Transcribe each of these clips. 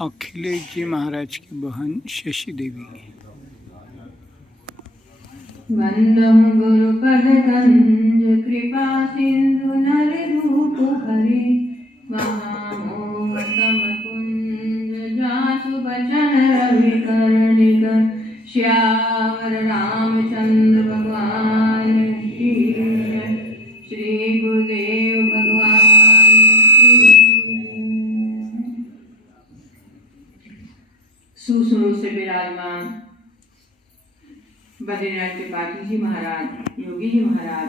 अखिलेश जी महाराज की बहन शशि देवी। वंदम गुरुपद कंज कृपा सिंधु नर रूप हरे महामोहतम कुंज जासु बचन रवि कर्णिक श्यावर रामचंद्र भगवान की श्री गुरुदेव भगवान की। सुसुर से विराजमान बद्रीनाथ त्रिपाठी जी महाराज, योगी जी महाराज,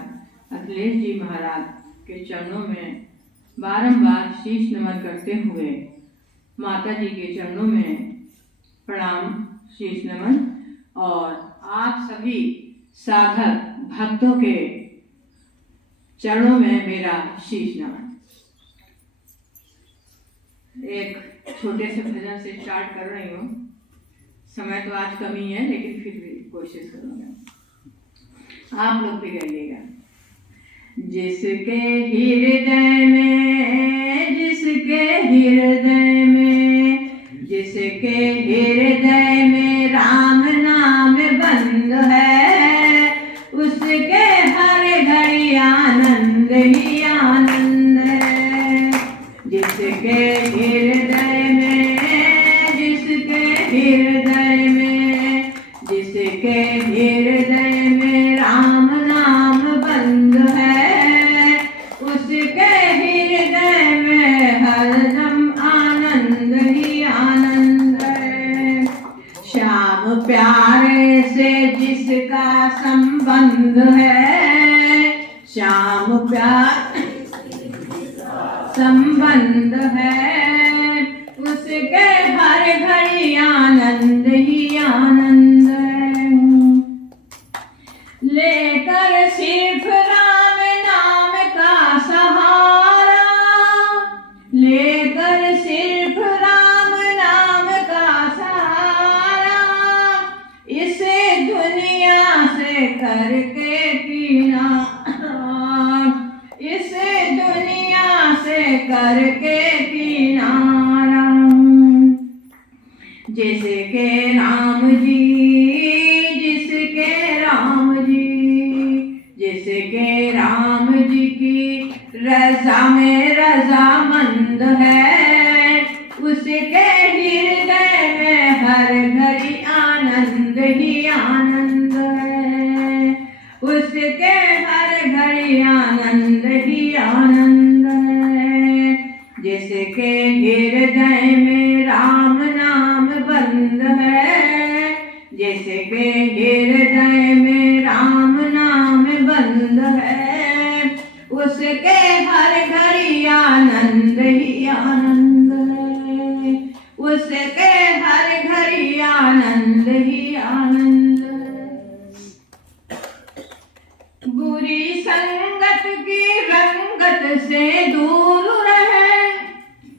अखिलेश जी महाराज के चरणों में बारंबार शीश नमन करते हुए माता जी के चरणों में प्रणाम, शीश नमन, और आप सभी साधक भक्तों के चरणों में मेरा शीश नमन। एक छोटे से भजन से स्टार्ट कर रही हूँ। समय तो आज कम ही है, लेकिन फिर भी कोशिश करूँगा, आप लोग भी गाइएगा। जिसके हृदय में, जिसके हृदय में, जिसके हृदय में राम नाम बंद है, उसके हर घड़ी आनंद ही आनंद है। जिसके हृदय में, जिसके हृदय में, जिसके हृदय में राम नाम बंद है, उसके हृदय में हरदम आनंद ही आनंद है। श्याम प्यारे से जिसका संबंध है, श्याम प्यारे संबंध है, उसके हर घड़ी आनंद ही आनंद है। लेकर सिर्फ राम नाम का सहारा, लेकर सिर्फ राम नाम का सहारा, इसे दुनिया से करके किनारा, इसे दुनिया से करके किनारा। जिसके राम जी, जिसके राम जी, जिसके राम जी की रजा में रजामंद है, उसके हृदय में हर घड़ी आनंद ही आनंद है, उसके हर घड़ी आनंद ही आनंद है। जिसके हृदय में राम नाम बंद है, जिसके हृदय में राम नाम बंद है, उसके हर घड़ी आनंद ही आनंद है, उसके हर घड़ी आनंद ही आनंद है। बुरी संगत की रंगत से दूर रहे,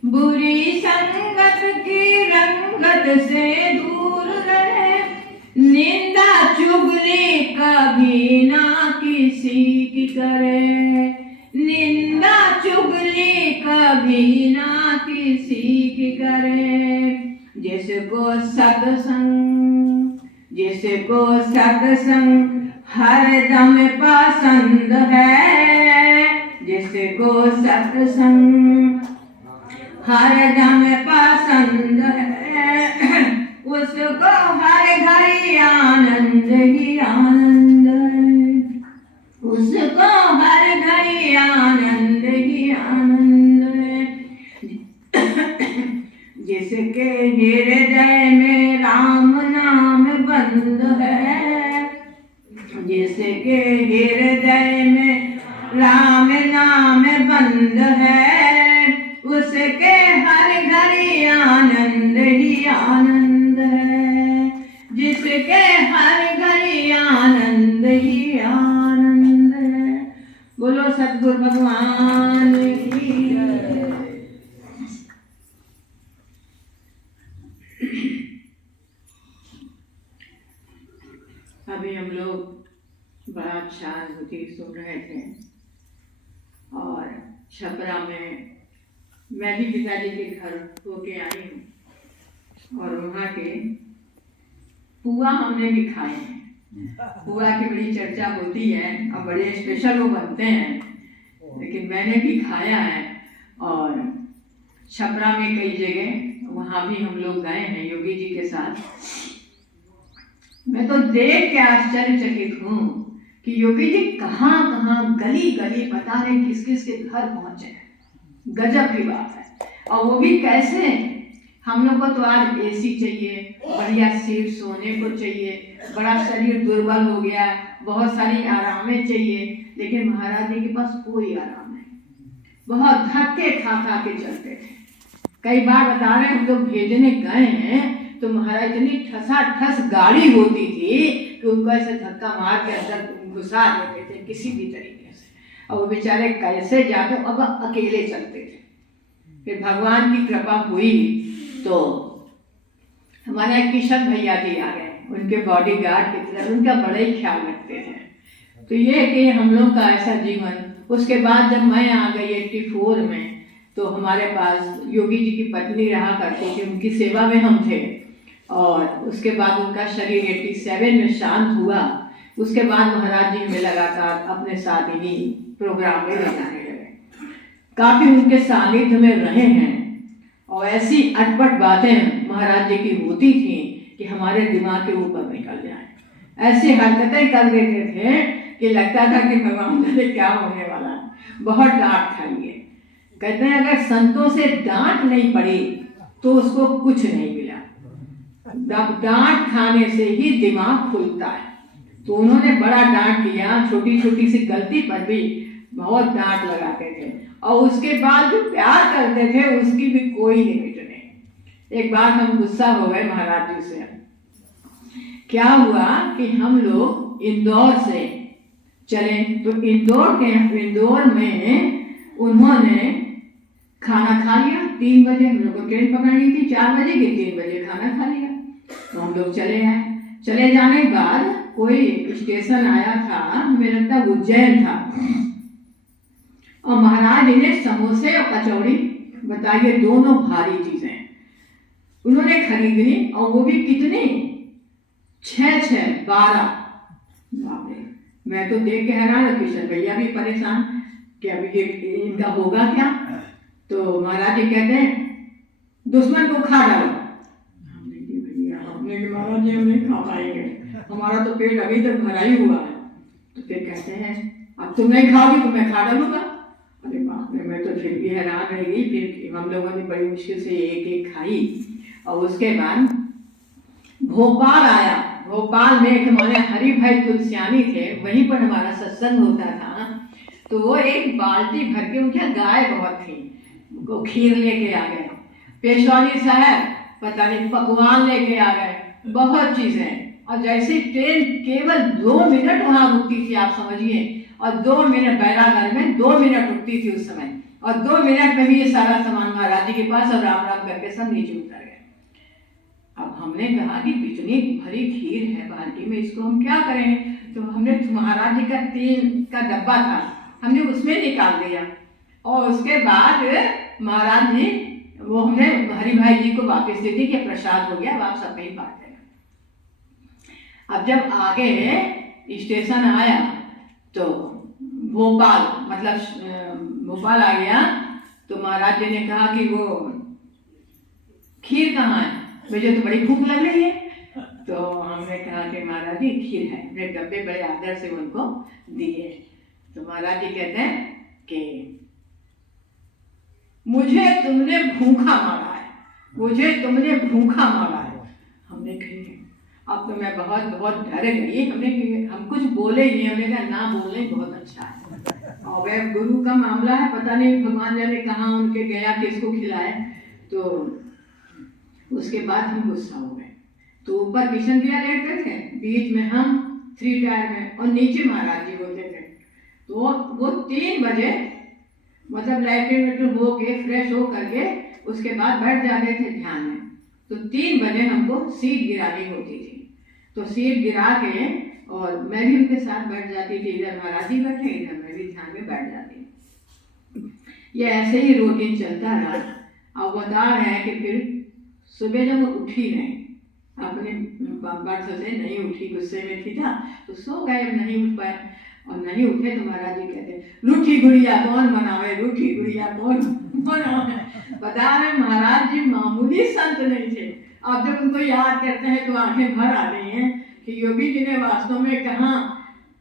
बुरी संगत की रंगत से दूर रहे, निंदा चुगली कभी ना किसी की करे, निंदा चुगली कभी ना किसी की करे। जिसको सत्संग, जिसको सत्संग हरदम पसंद है, जिसको सत्संग हरदम पसंद है, उसको हर घड़ी आनंद ही आनंद है, उसको हर घड़ी आनंद ही आनंद है। जिसके हृदय में राम नाम बंद है, जिसके हृदय में राम नाम बंद है, उसके हर घड़ी आनंद ही आनंद है, जिसके हर घड़ी आनंद ही आनंद है। बोलो सतगुरु भगवान की। अभी हम लोग बड़ा अच्छा अनुभूति सुन रहे थे, और छपरा में मैं भी पिताजी के घर होके आई हूँ। और वहाँ के पुआ हमने भी खाए हैं। पुआ की बड़ी चर्चा होती है और बड़े स्पेशल वो बनते हैं, लेकिन मैंने भी खाया है। और छपरा में कई जगह वहाँ भी हम लोग गए हैं योगी जी के साथ। मैं तो देख के आश्चर्यचकित हूँ कि योगी जी कहाँ कहाँ गली गली पता नहीं किस किस के घर पहुँचे हैं। गजब की बात है। और वो भी कैसे, हम लोग को तो आज एसी चाहिए, बढ़िया सीट सोने को चाहिए, बड़ा शरीर दुर्बल हो गया, बहुत सारी आरामें चाहिए, लेकिन महाराज जी के पास कोई आराम नहीं। बहुत धक्के खा खा के चलते थे। कई बार बता रहे हम लोग भेजने गए हैं तो महाराज इतनी ठसाठस गाड़ी होती थी कि उनको ऐसे धक्का मार के अंदर घुसा देते थे किसी भी तरीके से। और वो बेचारे कैसे जाते, अब अकेले चलते थे। फिर भगवान की कृपा हुई तो हमारे किशन भैया जी आ गए, उनके बॉडीगार्ड की तरह, उनका बड़ा ही ख्याल रखते थे। तो ये कि हम लोग का ऐसा जीवन। उसके बाद जब मैं आ गई 84 में, तो हमारे पास योगी जी की पत्नी रहा करती थी, उनकी सेवा में हम थे। और उसके बाद उनका शरीर 87 में शांत हुआ। उसके बाद महाराज जी हमें लगातार अपने साथ ही प्रोग्राम में लगाने लगे। काफी उनके सानिध्य में रहे हैं और ऐसी अटपट बातें महाराज जी की होती थी कि हमारे दिमाग के ऊपर निकल जाए। ऐसी हरकतें कर देते थे कि लगता था कि भगवान जाने क्या होने वाला है। बहुत डांट खाइए। कहते हैं अगर संतों से डांट नहीं पड़ी तो उसको कुछ नहीं मिला। डांट खाने से ही दिमाग खुलता है। तो उन्होंने बड़ा डांट किया, छोटी छोटी सी गलती पर भी बहुत डांट लगाते थे। और उसके बाद जो प्यार करते थे उसकी भी कोई लिमिट नहीं। एक बार हम गुस्सा हो गए महाराज जी से। क्या हुआ कि हम लोग इंदौर से चले, तो इंदौर में उन्होंने खाना खा लिया। 3 बजे हम लोग को ट्रेन पकड़नी थी, 4 बजे की, 3 बजे खाना खा लिया। तो हम लोग चले आए। चले जाने के बाद कोई स्टेशन आया था, हमें लगता उज्जैन था, और महाराज जी ने समोसे और कचौड़ी, बताइए दोनों भारी चीजें उन्होंने खरीद ली। और वो भी कितनी, 12। मैं तो देख के हैरान, किशन भैया भी परेशान कि अभी ये इनका होगा क्या। तो महाराज जी कहते हैं दुश्मन को खा डालो। हमने महाराज जी हम नहीं खा पाएंगे, हमारा तो पेट अभी तक भरा ही हुआ है। तो फिर कहते हैं अब तुम नहीं खाओगी तो मैं खा डालूंगा। अरे बाप रे, मैं तो फिर भी हैरान रह गई। फिर हम लोगों ने बड़ी मुश्किल से एक एक खाई। और उसके बाद भोपाल आया। भोपाल में एक हमारे हरि भाई तुलसियानी थे, वहीं पर हमारा सत्संग होता था। तो वो एक बाल्टी भर के, उनकी गाय बहुत थी, वो खीर लेके आ गए। पेशवानी साहब पता नहीं पकवान लेके आ गए, बहुत चीजें। और जैसे ट्रेन केवल 2 मिनट वहां रुकती थी, आप समझिए। और 2 मिनट बैरागढ़ में 2 मिनट रुकती थी उस समय। और 2 मिनट में भी ये सारा सामान महाराज जी के पास, और राम राम करके सब नीचे उतर गए। अब हमने कहा कि इतनी भरी खीर है बाल्टी में, इसको हम क्या करें। तो हमने महाराज जी का तेल का डब्बा था, हमने उसमें निकाल दिया। और उसके बाद महाराज जी वो हमने हरि भाई जी को वापस दे दी कि प्रसाद हो गया, आप सब नहीं बांट देना। अब जब आगे स्टेशन आया तो भोपाल, मतलब भोपाल आ गया, तो महाराज जी ने कहा कि वो खीर कहाँ है, मुझे तो बड़ी भूख लग रही है। तो हमने कहा कि महाराज जी खीर है। हमने डब्बे बड़े आदर से उनको दिए। तो महाराज जी कहते हैं कि मुझे तुमने भूखा मारा है, मुझे तुमने भूखा मारा है। हमने कहा अब तो मैं बहुत बहुत डर गई। हम कुछ बोले नहीं, हमने कहा ना बोले बहुत अच्छा है। और वह गुरु का मामला है, पता नहीं भगवान जाने कहाँ उनके गया, किसको खिलाए। तो उसके बाद हम गुस्सा हो गए। तो ऊपर किशन भैया लेटते थे, बीच में हम 3 टायर में, और नीचे महाराज जी होते थे। तो वो 3 बजे मतलब लैट्रिन हो के फ्रेश हो करके उसके बाद बैठ जाते थे ध्यान में। तो 3 बजे हमको सीट गिरानी होती थी। तो सीट गिरा के और मैं भी उनके साथ बैठ जाती थी, इधर महाराज जी बैठे, इधर मैं भी ध्यान में बैठ जाती। ये ऐसे ही रूटीन चलता रहा। अब बता रहे हैं कि फिर सुबह जब वो उठी नहीं, अपने बर्थ से नहीं उठी, गुस्से में थी ना, तो सो गए, नहीं उठ पाए। और नहीं उठे तो महाराज जी कहते रूठी गुड़िया कौन बनावे, रूठी गुड़िया कौन बनावे। बता रहे महाराज जी मामूली संत नहीं थे। आप जब उनको याद करते हैं तो आंखें भर आ रही हैं कि योगी जी ने वास्तव में कहाँ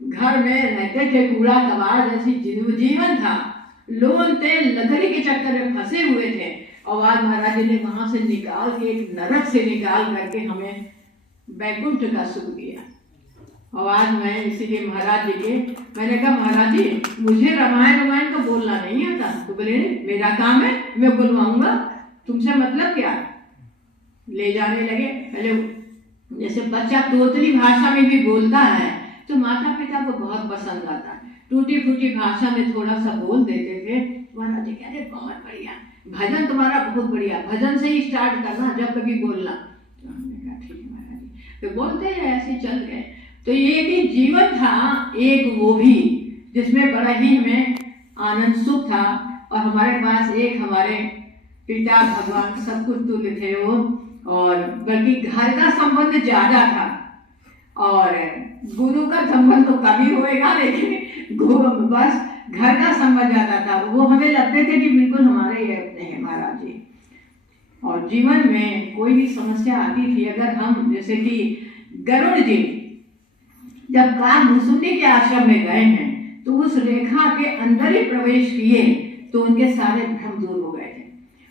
घर में रहते थे, कूड़ा कबाड़ जैसी जीवन था, लोन तेल लकड़ी के चक्कर में फंसे हुए थे, और आज महाराज जी ने वहां से निकाल के, एक नरक से निकाल करके हमें वैकुंठ का सुख दिया। और आज मैं इसीलिए महाराज जी के, मैंने कहा महाराज जी मुझे रामायण का बोलना नहीं आता। तो बोले मेरा काम है, मैं बुलवाऊंगा, तुमसे मतलब क्या। ले जाने लगे। पहले जैसे बच्चा तोतली भाषा में भी बोलता है तो माता पिता को बहुत पसंद आता है, टूटी फूटी भाषा में थोड़ा सा बोल देते थे। महाराज जी कहते बहुत बढ़िया, भजन तुम्हारा बहुत बढ़िया, भजन से ही स्टार्ट करना जब कभी बोलना। तो हमने कहा ठीक है महाराज जी, तो बोलते हैं ऐसे चल गए। तो ये भी जीवन था एक, वो भी जिसमें बड़ा ही हमें आनंद सुख था। और हमारे पास एक हमारे पिता भगवान सब कुछ तुल्य थे वो, और बल्कि घर का संबंध ज्यादा था, और गुरु का संबंध तो कभी होएगा, लेकिन बस घर का संबंध ज्यादा था। वो हमें लगते थे कि बिल्कुल हमारे ही अपने हैं महाराज जी। और जीवन में कोई भी समस्या आती थी, अगर हम जैसे कि गरुड़ जी जब काकभूषुंडी के आश्रम में गए हैं तो उस रेखा के अंदर ही प्रवेश किए तो उनके सारे भ्रम दूर हो गए थे।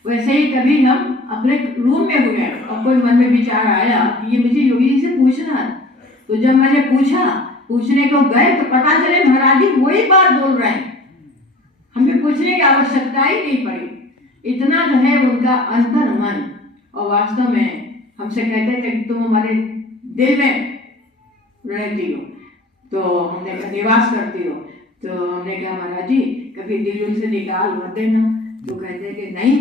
वैसे ही कभी हम अपने रूम में हुए और कोई मन में विचार आया कि ये मुझे योगी जी से पूछना है, तो जब मैंने पूछने को गए तो पता चले महाराज जी वही बात बोल रहे हैं, हमें पूछने की आवश्यकता ही नहीं पड़ी। इतना जो है उनका अंतर मन, और वास्तव में हमसे कहते थे कि तुम हमारे दिल में रहती हो, तो हमने कहा निवास करती हो। तो हमने कहा महाराज जी कभी दिल उनसे निकाल मत देना। तो कहते कि नहीं,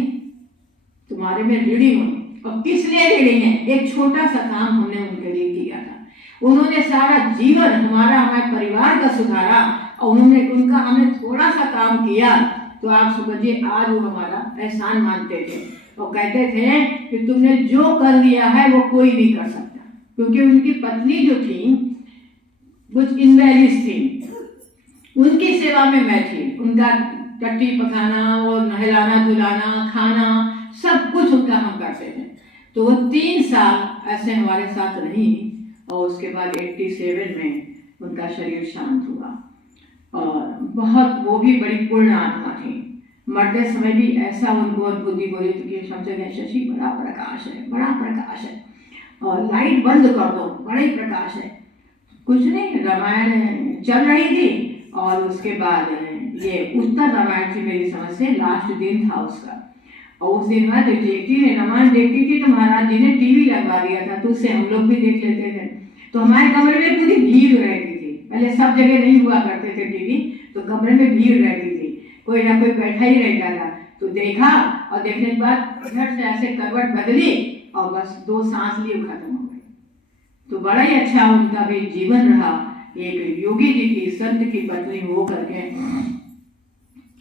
तुम्हारे में ऋणी हूँ। और किस लिए ऋणी है, एक छोटा सा काम हमने उनके लिए किया था, उन्होंने सारा जीवन हमारे परिवार का सुधारा, और उनका हमने थोड़ा सा काम किया तो आप समझिए आज वो हमारा एहसान मानते थे। और कहते थे कि तुमने जो कर लिया है वो कोई नहीं कर सकता, क्योंकि उनकी पत्नी जो थी कुछ इनवैलिड थी, उनकी सेवा में मैं थी। उनका टट्टी पकाना और नहलाना धुलाना खाना सब कुछ उनका हम करते थे। तो वो 3 साल ऐसे हमारे साथ रही, और उसके बाद 87 में उनका शरीर शांत हुआ। और बहुत वो भी बड़ी पूर्ण आत्मा थी। मरते समय भी ऐसा उनको अनुभूति बोली थी कि समझे गए शशि बड़ा प्रकाश है, बड़ा प्रकाश है, और लाइट बंद कर दो, बड़ा ही प्रकाश है। कुछ नहीं, रामायण चल रही थी, और उसके बाद ये उत्तर रामायण थी मेरी समझ से, लास्ट दिन था उसका। और उस दिन मैं रामायण देखती थी तो महाराज जी ने टीवी लगवा दिया था, तो उससे हम लोग भी देख लेते थे। तो हमारे कमरे में पूरी भीड़ रहती थी, पहले सब जगह नहीं हुआ करते थे टीवी, तो कमरे में भीड़ रहती थी, कोई ना कोई बैठा ही रहता था। तो देखा, और देखने के बाद इधर से ऐसे करवट बदली और बस 2 सांस लिए खत्म हो गई। तो बड़ा ही अच्छा उनका भी जीवन रहा। एक योगी जी की संत की पत्नी हो करके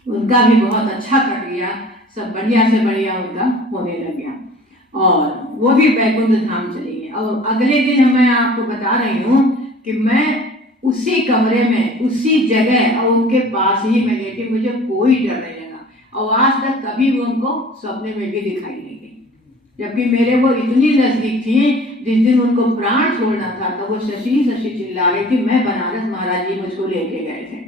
उनका भी बहुत अच्छा कट गया, सब बढ़िया से बढ़िया उनका होने लग गया, और वो भी वैकुंठ धाम चली गई। और अगले दिन मैं आपको बता रही हूँ कि मैं उसी कमरे में उसी जगह और उनके पास ही मैं लेटी, मुझे कोई डर नहीं लगा। और आज तक कभी वो उनको सपने में भी दिखाई नहीं गई, जबकि मेरे वो इतनी नजदीक थी। जिस दिन उनको प्राण छोड़ना था तो वो शशि शशि चिल्ला रही थी। मैं बनारस, महाराज जी मुझको लेके गए थे,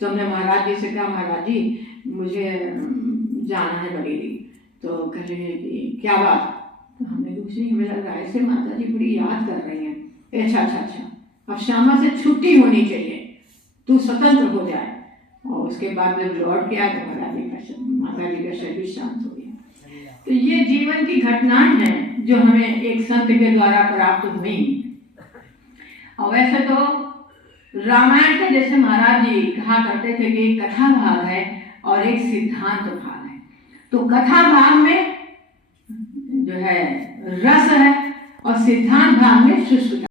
तो हमने महाराज जी से कहा महाराज जी मुझे जाना है बरेली। तो कह रहे हैं कि क्या बात। तो हमने दूसरी हमें लग रहा है ऐसे माता जी बड़ी याद कर रही हैं। अच्छा, अब श्यामा से छुट्टी होनी चाहिए, तू स्वतंत्र हो जाए। और उसके बाद जब लौट के आए तो माता जी का शरीर शांत हो गया। तो ये जीवन की घटनाएं हैं जो हमें एक संत के द्वारा प्राप्त हुई। और वैसे तो रामायण के जैसे महाराज जी कहा करते थे कि एक कथा भाग है और एक सिद्धांत भाग है। तो कथा भाग में जो है रस है और सिद्धांत भाग में शुष्कता।